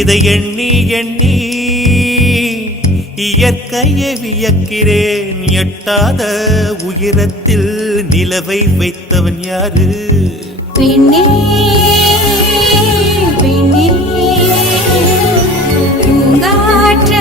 இதை எண்ணி எண்ணி இயற்கையை வியக்கிறேன். எட்டாத உயரத்தில் நிலவை வைத்தவன் யாரு? பெண்ணே பெண்ணே பூங்காற்ற